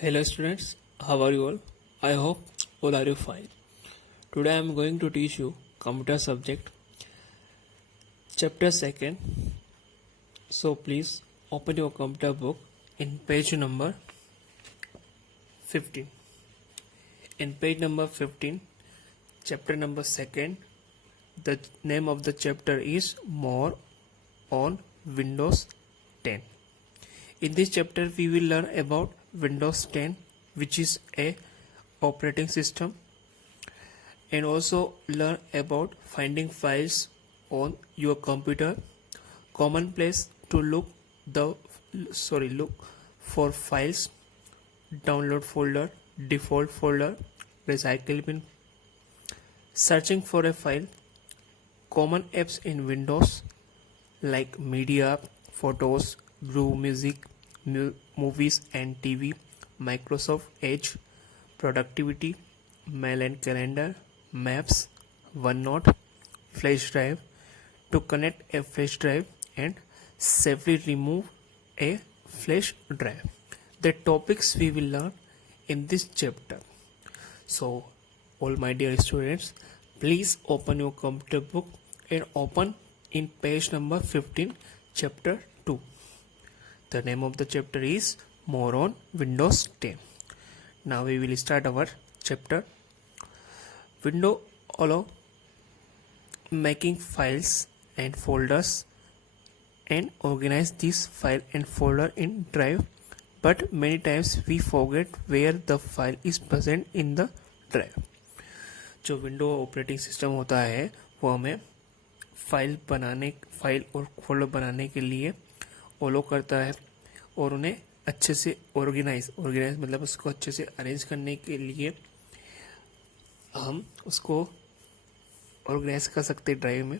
Hello students, how are you all? I hope all are you fine. Today I am going to teach you computer subject chapter 2nd. So please open your computer book in page number 15. In page number 15, chapter number 2nd, the name of the chapter is More on Windows 10. In this chapter we will learn about Windows 10, which is a operating system, and also learn about finding files on your computer, common place to look for files, download folder, default folder, recycle bin, searching for a file, common apps in Windows like media, photos, Groove Music, movies and TV, Microsoft Edge, productivity, mail and calendar, maps, OneNote, flash drive, to connect a flash drive and safely remove a flash drive. The topics we will learn in this chapter. So, all my dear students, please open your computer book and open in page number 15, chapter 2. The name of the chapter is More on Windows 10. Now we will start our chapter. Windows allow making files and folders and organize this file and folder in drive, but many times we forget where the file is present in the drive. जो window operating system होता है वो हमें file और folder बनाने के लिए alloy करता है, और उन्हें अच्छे से ऑर्गेनाइज मतलब उसको अच्छे से अरेंज करने के लिए हम उसको ऑर्गेनाइज कर सकते हैं ड्राइव में।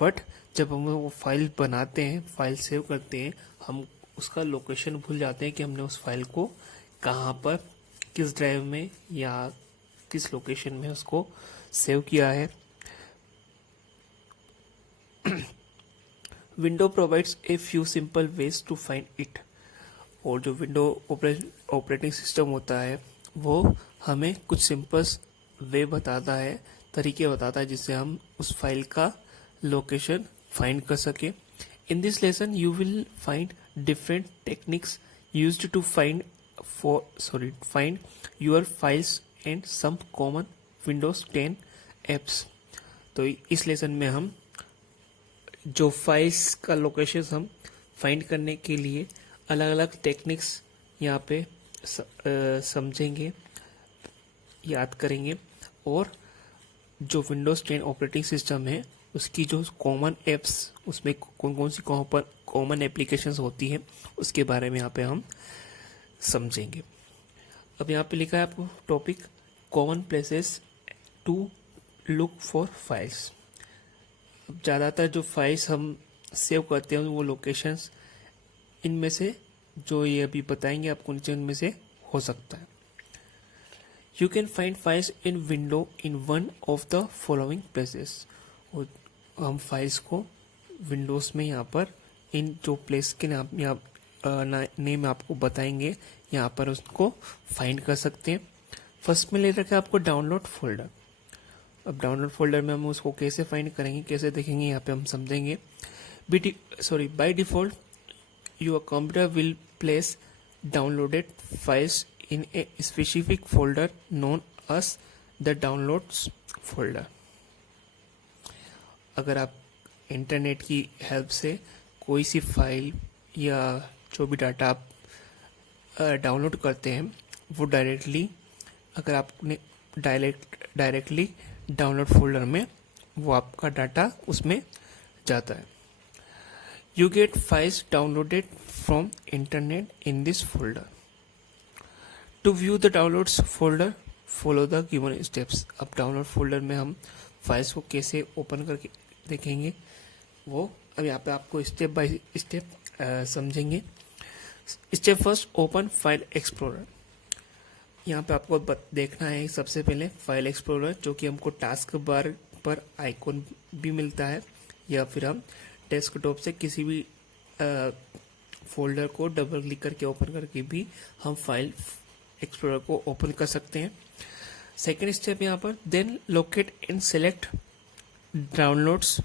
बट जब हम वो फाइल बनाते हैं, फाइल सेव करते हैं, हम उसका लोकेशन भूल जाते हैं कि हमने उस फाइल को कहाँ पर, किस ड्राइव में या किस लोकेशन में उसको सेव किया है। Window provides a few simple ways to find it. और जो विंडो ऑपरेटिंग सिस्टम होता है वो हमें कुछ सिंपल वे बताता है, तरीके बताता है जिससे हम उस फाइल का लोकेशन फाइंड कर सके। In this lesson you will find different techniques used to find your files and some common Windows 10 apps. तो इस लेसन में हम जो फाइल्स का लोकेशन हम फाइंड करने के लिए अलग अलग टेक्निक्स यहाँ पे समझेंगे, याद करेंगे, और जो विंडोज़ 10 ऑपरेटिंग सिस्टम है उसकी जो कॉमन एप्स, उसमें कौन कौन सी कॉमन एप्लीकेशंस होती हैं उसके बारे में यहाँ पे हम समझेंगे। अब यहाँ पे लिखा है आपको topic common places to look for files. ज़्यादातर जो फाइल्स हम सेव करते हैं वो लोकेशंस इनमें से जो ये अभी बताएंगे आपको नीचे उनमें से हो सकता है। You can find files in window in one of the following places. और हम फाइल्स को विंडोज़ में यहाँ पर इन जो प्लेस के नाम नेम आपको बताएंगे यहाँ पर उसको फाइंड कर सकते हैं। फर्स्ट में ले रखा है आपको डाउनलोड फोल्डर। अब डाउनलोड फोल्डर में हम उसको कैसे फाइंड करेंगे, कैसे देखेंगे, यहाँ पे हम समझेंगे। By default your computer will place downloaded files in a specific folder known as the downloads folder। अगर आप इंटरनेट की हेल्प से कोई सी फाइल या जो भी डाटा आप डाउनलोड करते हैं वो डायरेक्टली डाउनलोड फोल्डर में वो आपका डाटा उसमें जाता है। You get files downloaded from internet in this folder. To view the downloads folder, follow the given steps। अब डाउनलोड फोल्डर में हम फाइल्स को कैसे ओपन करके देखेंगे वो अब यहाँ पे आपको स्टेप बाय स्टेप समझेंगे। Step first, open file explorer. यहाँ पे आपको देखना है सबसे पहले फाइल एक्सप्लोरर, जो कि हमको टास्क बार पर आइकॉन भी मिलता है, या फिर हम डेस्कटॉप से किसी भी फोल्डर को डबल क्लिक करके ओपन करके भी हम फाइल एक्सप्लोरर को ओपन कर सकते हैं। सेकेंड स्टेप यहाँ पर, then locate and select downloads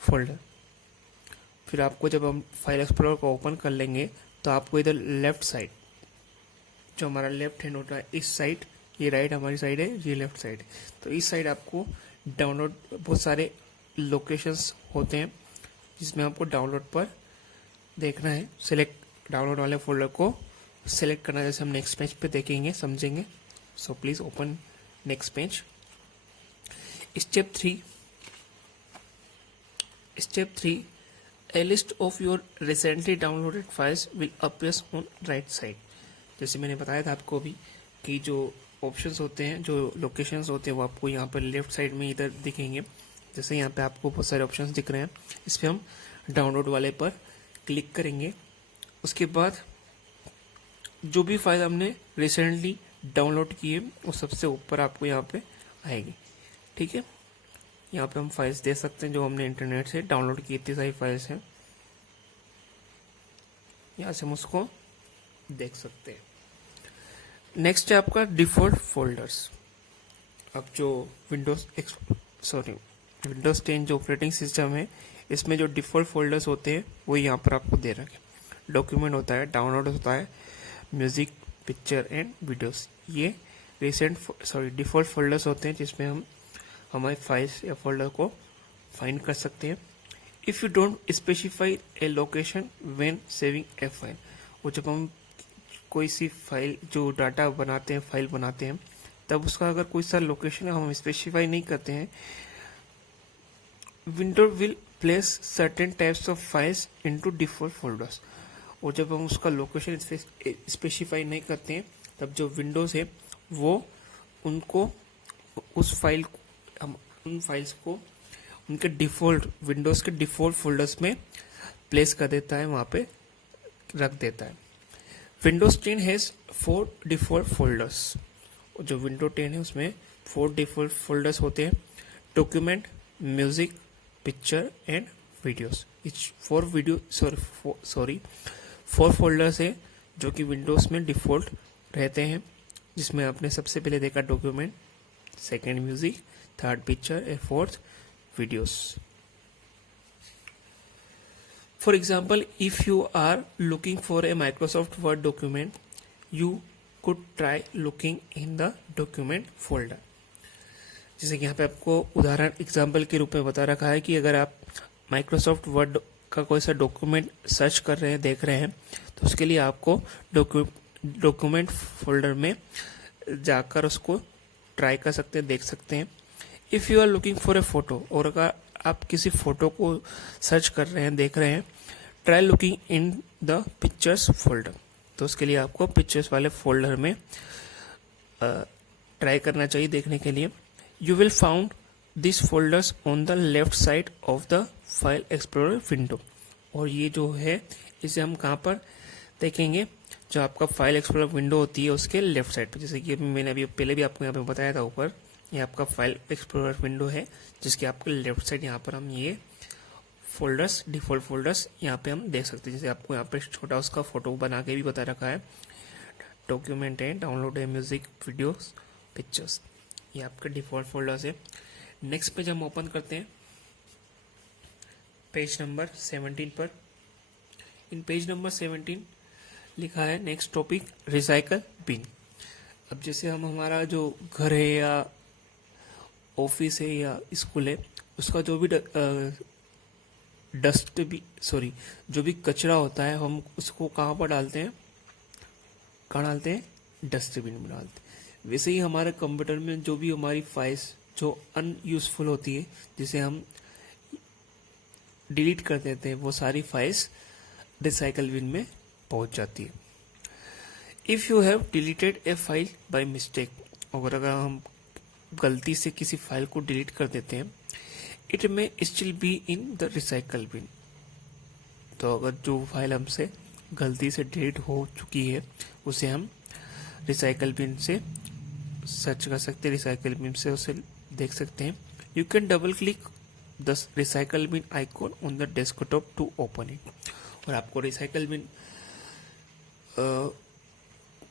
folder. फिर आपको जब हम फाइल एक्सप्लोरर को ओपन कर लेंगे तो आपको इधर लेफ्ट साइड, जो हमारा लेफ्ट हैंड होता है इस साइड, ये राइट हमारी साइड है, ये लेफ्ट साइड है, तो इस साइड आपको डाउनलोड बहुत सारे लोकेशंस होते हैं जिसमें आपको डाउनलोड पर देखना है। सेलेक्ट डाउनलोड वाले फोल्डर को सेलेक्ट करना है, जैसे हम नेक्स्ट पेज पे देखेंगे, समझेंगे। So please open next page. Step three, a list of your recently downloaded files will appear on right side। जैसे मैंने बताया था आपको भी कि जो ऑप्शंस होते हैं, जो लोकेशंस होते हैं, वो आपको यहाँ पर लेफ्ट साइड में इधर दिखेंगे। जैसे यहाँ पे आपको बहुत सारे ऑप्शंस दिख रहे हैं, इस पर हम डाउनलोड वाले पर क्लिक करेंगे। उसके बाद जो भी फाइल हमने रिसेंटली डाउनलोड की है वो सबसे ऊपर आपको यहाँ पे आएगी, ठीक है। यहाँ पे हम फाइल्स दे सकते हैं जो हमने इंटरनेट से डाउनलोड की, इतनी सारी फाइल्स हैं, यहाँ से हम उसको देख सकते हैं। नेक्स्ट है आपका डिफॉल्ट फोल्डर्स। अब जो विंडोज 10 जो ऑपरेटिंग सिस्टम है, इसमें जो डिफॉल्ट फोल्डर्स होते हैं वो यहाँ पर आपको दे रखे। डॉक्यूमेंट होता है, डाउनलोड होता है, म्यूजिक, पिक्चर एंड वीडियोस, ये डिफॉल्ट फोल्डर्स होते हैं जिसमें हम हमारे फाइल्स या फोल्डर को फाइंड कर सकते हैं। If you don't specify A location when saving A file, वो जब हम कोई सी फाइल जो डाटा बनाते हैं, फाइल बनाते हैं, तब उसका अगर कोई सा लोकेशन हम स्पेसिफाई नहीं करते हैं, window will place certain types of files into default folders. और जब हम उसका लोकेशन स्पेसिफाई नहीं करते हैं, तब जो विंडोज है वो उनको उस फाइल हम उन फाइल्स को उनके डिफ़ॉल्ट विंडोज़ के डिफ़ॉल्ट फोल्डर्स में प्लेस कर देता है, वहाँ पे रख देता है। Windows 10 has 4 default folders. जो विंडो 10 है उसमें 4 डिफ़ॉल्ट फोल्डर्स होते हैं, document, music, picture and videos. Four folders है जो कि विंडोज़ में डिफ़ॉल्ट रहते हैं, जिसमें आपने सबसे पहले देखा document, second music, third picture and fourth videos. For example, if you are looking for a Microsoft Word document, you could try looking in the document folder. जैसे कि यहाँ पे आपको उदाहरण एग्जाम्पल के रूप में बता रखा है कि अगर आप माइक्रोसॉफ्ट वर्ड का कोई सा डॉक्यूमेंट सर्च कर रहे हैं, देख रहे हैं, तो उसके लिए आपको डॉक्यूमेंट फोल्डर में जाकर उसको ट्राई कर सकते हैं, देख सकते हैं। If you are looking for a photo, और अगर आप किसी फोटो को सर्च कर रहे हैं, देख रहे हैं, try looking in the pictures folder, तो उसके लिए आपको पिक्चर्स वाले फोल्डर में ट्राई करना चाहिए देखने के लिए। You will found this folders on the left side of the file explorer window. और ये जो है इसे हम कहाँ पर देखेंगे, जो आपका फाइल एक्सप्लोरर विंडो होती है उसके लेफ्ट साइड पर। जैसे कि मैंने अभी पहले भी आपको यहाँ पे बताया था, ऊपर ये आपका फाइल एक्सप्लोरर विंडो है, जिसके आपके लेफ्ट साइड यहाँ पर हम ये फोल्डर्स, डिफॉल्ट फोल्डर्स यहाँ पे हम देख सकते हैं। जैसे आपको यहाँ पे छोटा उसका फोटो बना के भी बता रखा है, डॉक्यूमेंट है, डाउनलोड है, म्यूजिक, वीडियोस, पिक्चर्स, ये आपके डिफॉल्ट फोल्डर्स है। नेक्स्ट पेज हम ओपन करते हैं पेज नंबर 17 पर। इन पेज नंबर 17 लिखा है नेक्स्ट टॉपिक रिसाइकल बिन। अब जैसे हम हमारा जो घर है या ऑफिस है या स्कूल है, उसका जो भी जो भी कचरा होता है, हम उसको कहाँ पर डालते हैं, डस्टबिन में डालते हैं। वैसे ही हमारे कंप्यूटर में जो भी हमारी फाइल्स जो अनयूजफुल होती है, जिसे हम डिलीट कर देते हैं, वो सारी फाइल्स रिसाइकल बिन में पहुंच जाती है। If you have deleted A file by mistake, और अगर हम गलती से किसी फाइल को डिलीट कर देते हैं, it may still be in the recycle bin. तो अगर जो फाइल हमसे गलती से डिलीट हो चुकी है, उसे हम रिसाइकल बिन से सर्च कर सकते हैं, रिसाइकल बिन से उसे देख सकते हैं। You can double click the recycle bin icon on the desktop to open it. और आपको रिसाइकल बिन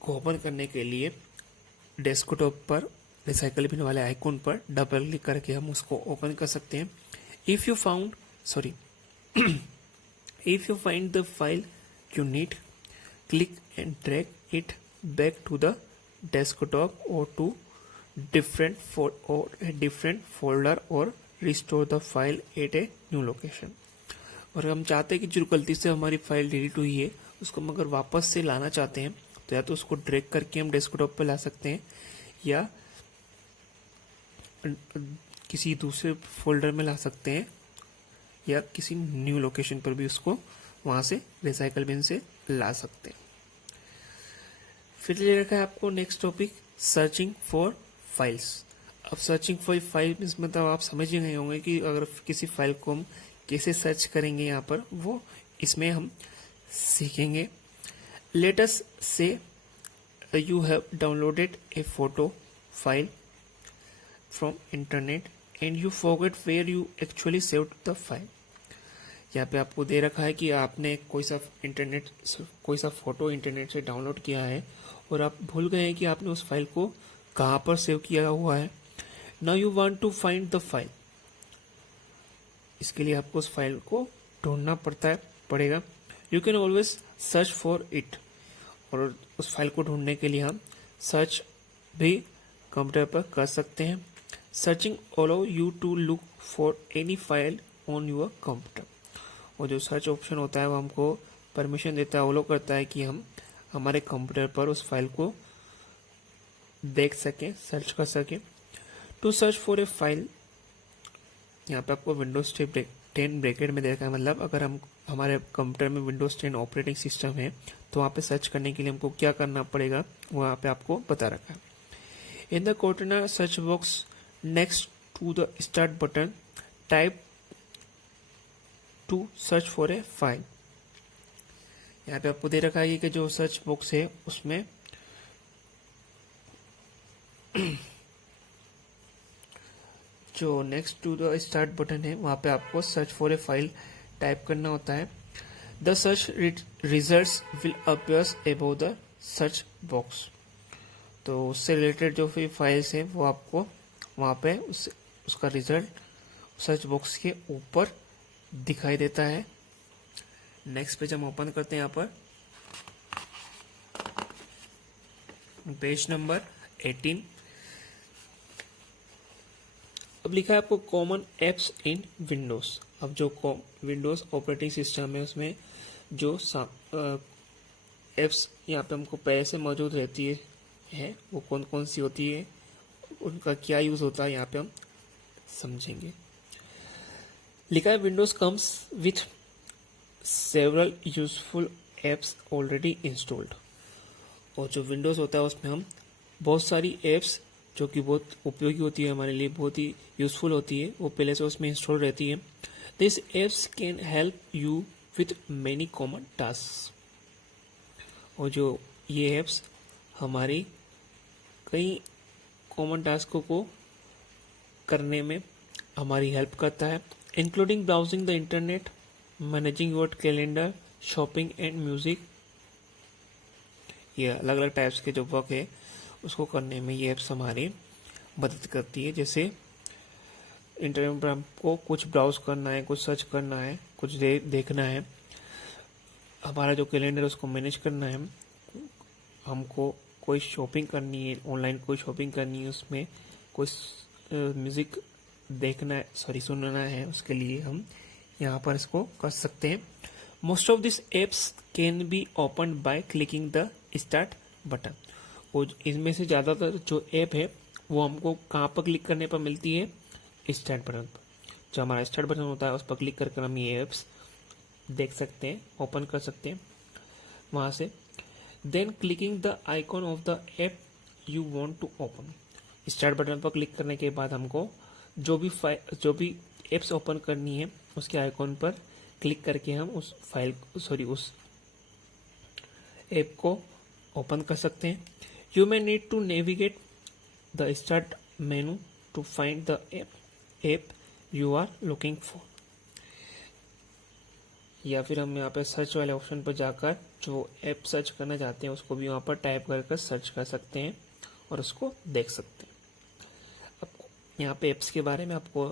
को ओपन करने के लिए डेस्कटॉप पर रिसाइकल बिन वाले आइकॉन पर डबल क्लिक करके हम उसको ओपन कर सकते हैं। If you found sorry if you find the file you need, click and drag it back to the desktop or to a different folder or restore the file at a new location। और हम चाहते हैं कि जो गलती से हमारी file delete हुई है उसको हम अगर वापस से लाना चाहते हैं तो या तो उसको ड्रैग करके हम डेस्कटॉप पे ला सकते हैं या किसी दूसरे फोल्डर में ला सकते हैं या किसी न्यू लोकेशन पर भी उसको वहां से रिसाइकल बिन से ला सकते हैं। फिर ले रखा है आपको next topic searching for files. अब सर्चिंग फॉर फाइल मतलब आप समझ ही गए होंगे कि अगर किसी फाइल को हम कैसे सर्च करेंगे, यहाँ पर वो इसमें हम सीखेंगे। Let us say you have downloaded a photo file from internet and you forget where you actually saved the file. यहाँ पे आपको दे रखा है कि आपने कोई सा फोटो इंटरनेट से डाउनलोड किया है और आप भूल गए हैं कि आपने उस फाइल को कहाँ पर सेव किया हुआ है। Now you want to find the file. इसके लिए आपको उस फाइल को ढूंढना पड़ेगा। You can always search for it. और उस फाइल को ढूंढने के लिए हम सर्च भी कंप्यूटर पर कर सकते हैं। Searching allow you to look for any file on your computer. और जो सर्च ऑप्शन होता है वो हमको परमिशन देता है, अलाउ करता है कि हम हमारे कंप्यूटर पर उस फाइल को देख सकें, सर्च कर सकें। To search for a file, यहाँ पे आपको विंडोज 10 ब्रैकेट में देखा है, मतलब अगर हम हमारे कंप्यूटर में विंडोज 10 ऑपरेटिंग सिस्टम है तो वहाँ पे सर्च करने के लिए हमको क्या करना पड़ेगा वहाँ पे आपको बता रखा है। In the corner search box next to the start button, type to search for a file। यहाँ पे आपको दे रखा है कि जो सर्च बॉक्स है उसमें जो next to the start button है वहाँ पे आपको search for a file type करना होता है। The search results will appears above the search box. तो उससे रिलेटेड जो भी फाइल्स हैं वो आपको वहाँ पे उसका रिजल्ट सर्च बॉक्स के ऊपर दिखाई देता है। नेक्स्ट पेज हम ओपन करते हैं। यहाँ पर पेज नंबर 18। अब लिखा है आपको कॉमन एप्स इन विंडोज। अब जो विंडोज ऑपरेटिंग सिस्टम है उसमें जो एप्स यहाँ पे हमको पहले से मौजूद रहती है वो कौन कौन सी होती है, उनका क्या यूज होता है यहाँ पे हम समझेंगे। लिखा है Windows comes with several useful apps already installed. और जो विंडोज होता है उसमें हम बहुत सारी एप्स जो कि बहुत उपयोगी होती है, हमारे लिए बहुत ही यूजफुल होती है, वो पहले से उसमें इंस्टॉल रहती है। This apps can help you with many common task. और जो ये एप्स हमारी कई कॉमन टास्कों को करने में हमारी हेल्प करता है, including browsing the internet, managing your calendar, shopping and music. ये अलग अलग टाइप्स के जो वर्क है उसको करने में ये एप्स हमारी मदद करती है। जैसे इंटरनेट पर हमको कुछ ब्राउज करना है, कुछ सर्च करना है, कुछ देखना है, हमारा जो कैलेंडर उसको मैनेज करना है, हमको कोई शॉपिंग करनी है, ऑनलाइन कोई शॉपिंग करनी है, उसमें कोई म्यूज़िक सुनना है, उसके लिए हम यहाँ पर इसको कर सकते हैं। Most of this apps can be open by clicking the start button. और इनमें से ज़्यादातर जो ऐप है वो हमको कहाँ पर क्लिक करने पर मिलती है, स्टार्ट बटन पर। जो हमारा स्टार्ट बटन होता है उस पर क्लिक करके हम ये एप्स देख सकते हैं, ओपन कर सकते हैं वहाँ से। Then clicking the icon of the app you want to open. Start button पर क्लिक करने के बाद हमको जो भी एप्स ओपन करनी है उसके आइकॉन पर क्लिक करके हम उस ऐप को ओपन कर सकते हैं। You may need to navigate the start menu to find the app you are looking for। या फिर हम यहाँ पे सर्च वाले ऑप्शन पर जाकर जो ऐप सर्च करना चाहते हैं उसको भी वहाँ पर टाइप कर सर्च कर सकते हैं और उसको देख सकते हैं। अब यहाँ पे ऐप्स के बारे में आपको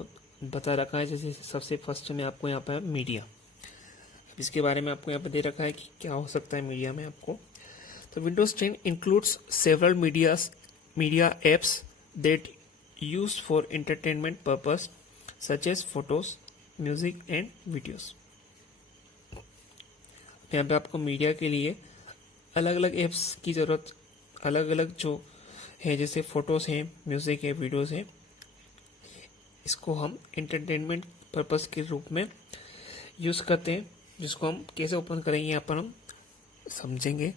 बता रखा है, जैसे सबसे फर्स्ट में आपको यहाँ पर मीडिया, इसके बारे में आपको यहाँ पे दे रखा है कि क्या हो सकता है मीडिया में आपको। तो Windows 10 includes several media apps that used for entertainment purpose such as photos, music and videos. यहाँ पे आपको मीडिया के लिए अलग अलग एप्स की ज़रूरत, अलग अलग जो है, जैसे फोटोज हैं, म्यूजिक है, वीडियोस हैं, इसको हम एंटरटेनमेंट पर्पस के रूप में यूज़ करते हैं, जिसको हम कैसे ओपन करेंगे यहाँ पर हम समझेंगे।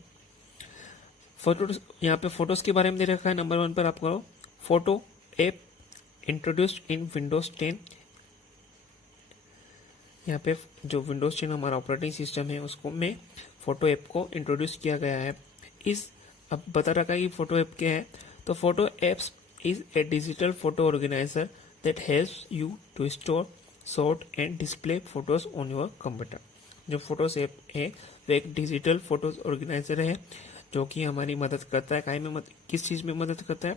फोटोज, यहाँ पे फोटोज़ के बारे में दे रखा है। नंबर 1 पर आपको photo app introduced in Windows 10। यहाँ पे जो विंडोज 10 हमारा ऑपरेटिंग सिस्टम है उसको में फोटो ऐप को इंट्रोड्यूस किया गया है। अब बता रखा है कि फोटो ऐप क्या है। तो photo apps is a digital photo organizer that helps you to store, sort and display photos on your computer. जो फोटोज ऐप है वो एक डिजिटल फोटोज ऑर्गेनाइजर है जो कि हमारी मदद करता है। किस चीज़ में मदद करता है?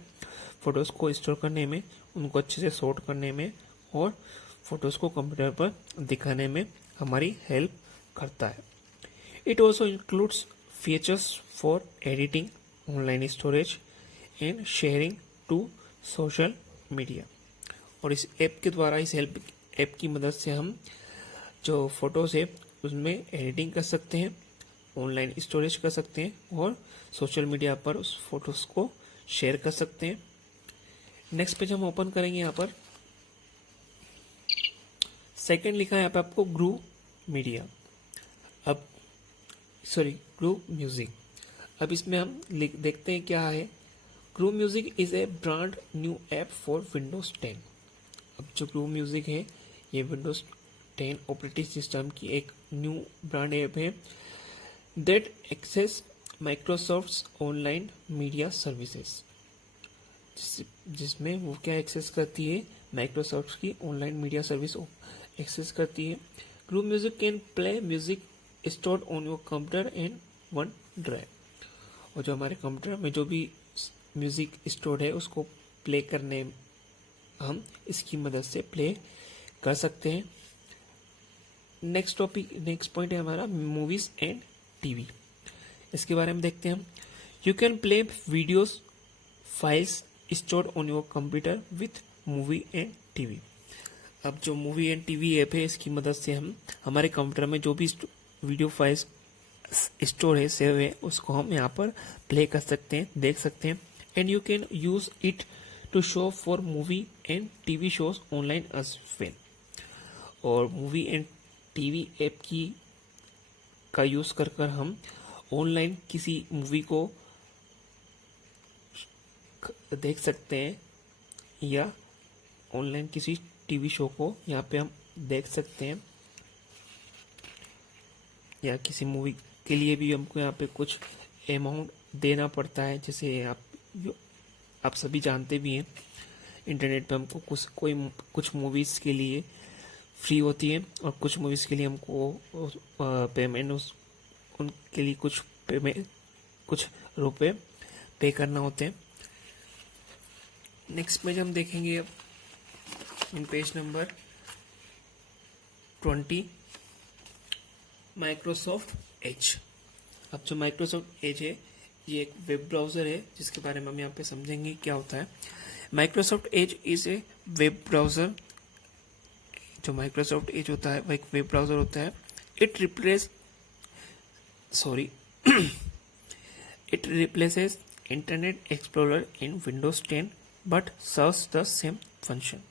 फोटोज़ को स्टोर करने में, उनको अच्छे से सॉर्ट करने में और फोटोज़ को कंप्यूटर पर दिखाने में हमारी हेल्प करता है। It also includes features for editing, online storage and sharing to social media. और इस ऐप के द्वारा, इस हेल्प ऐप की मदद से हम जो फोटोज़ है उसमें एडिटिंग कर सकते हैं, ऑनलाइन स्टोरेज कर सकते हैं और सोशल मीडिया पर उस फोटोज़ को शेयर कर सकते हैं। नेक्स्ट पेज हम ओपन करेंगे। यहाँ पर सेकंड लिखा है यहाँ पे आपको ग्रू मीडिया, ग्रू म्यूजिक। अब इसमें हम देखते हैं क्या है। Groove Music is a brand new app for Windows 10। अब जो ग्रू म्यूजिक है ये विंडोज 10 ऑपरेटिंग सिस्टम की एक न्यू ब्रांड ऐप है that access Microsoft online media services, जिसमें वो क्या एक्सेस करती है, माइक्रोसॉफ्ट की ऑनलाइन मीडिया सर्विस एक्सेस करती है। Groove Music can play music stored on your computer and OneDrive. और जो हमारे कंप्यूटर में जो भी म्यूजिक स्टोर्ड है उसको प्ले करने हम इसकी मदद से प्ले कर सकते हैं। नेक्स्ट पॉइंट है हमारा मूवीज एंड टीवी। इसके बारे में देखते हैं हम। You can play videos files stored on your computer with movie and TV. अब जो मूवी एंड टीवी ऐप है इसकी मदद से हम हमारे कंप्यूटर में जो भी वीडियो फाइल्स स्टोर है, सेव है, उसको हम यहाँ पर प्ले कर सकते हैं, देख सकते हैं। And you can use it to show for movie and TV shows online as well. और मूवी एंड टीवी ऐप का यूज कर हम ऑनलाइन किसी मूवी को देख सकते हैं या ऑनलाइन किसी टीवी शो को यहाँ पे हम देख सकते हैं, या किसी मूवी के लिए भी हमको यहाँ पे कुछ अमाउंट देना पड़ता है। जैसे आप सभी जानते भी हैं, इंटरनेट पे हमको कुछ मूवीज़ के लिए फ्री होती है और कुछ मूवीज़ के लिए हमको पेमेंट उनके लिए कुछ रुपए पे करना होते हैं। नेक्स्ट पेज हम देखेंगे अब इन पेज नंबर 20, माइक्रोसॉफ्ट एज। अब जो माइक्रोसॉफ्ट एज है ये एक वेब ब्राउज़र है जिसके बारे में हम यहाँ पे समझेंगे क्या होता है। Microsoft Edge is a web browser. जो माइक्रोसॉफ्ट एज होता है वो एक वेब ब्राउज़र होता है। It replaces internet explorer in Windows 10 but serves the same function.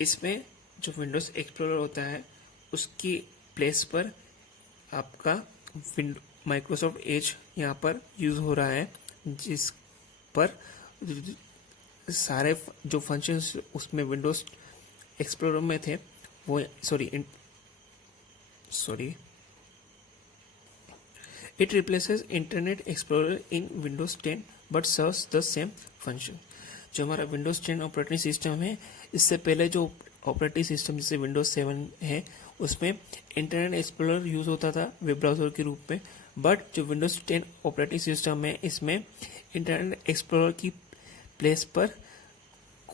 इसमें जो विंडोज एक्सप्लोरर होता है उसकी प्लेस पर आपका माइक्रोसॉफ्ट एज यहाँ पर यूज हो रहा है, जिस पर सारे जो फंक्शंस उसमें विंडोज एक्सप्लोरर में थे वो it replaces internet explorer in Windows 10 but serves the same function. जो हमारा विंडोज 10 ऑपरेटिंग सिस्टम है, इससे पहले जो ऑपरेटिंग सिस्टम जैसे विंडोज 7 है उसमें इंटरनेट एक्सप्लोरर यूज़ होता था वेब ब्राउज़र के रूप में, बट जो विंडोज 10 ऑपरेटिंग सिस्टम है इसमें इंटरनेट एक्सप्लोरर की प्लेस पर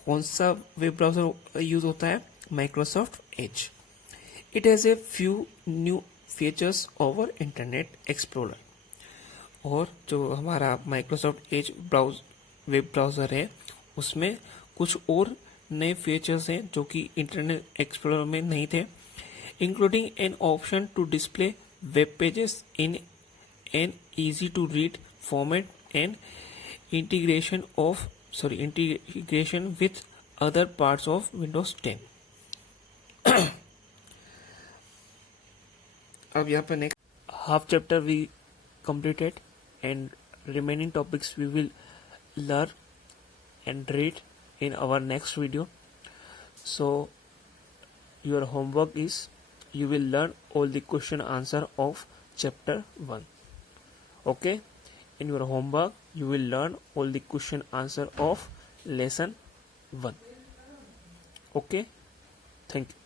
कौन सा वेब ब्राउज़र यूज़ होता है? Microsoft Edge. It has a few new features over internet explorer. और जो हमारा माइक्रोसॉफ्ट एज वेब ब्राउज़र है उसमें कुछ और नए फीचर्स हैं जो कि इंटरनेट एक्सप्लोरर में नहीं थे, including an option to display web pages in an easy to read format and integration with other parts of Windows 10. अब यहाँ पर next half chapter we completed and remaining topics we will learn and read in our next video. So your homework is you will learn all the question answer of chapter 1. Okay, in your homework you will learn all the question answer of lesson 1. Okay, thank you.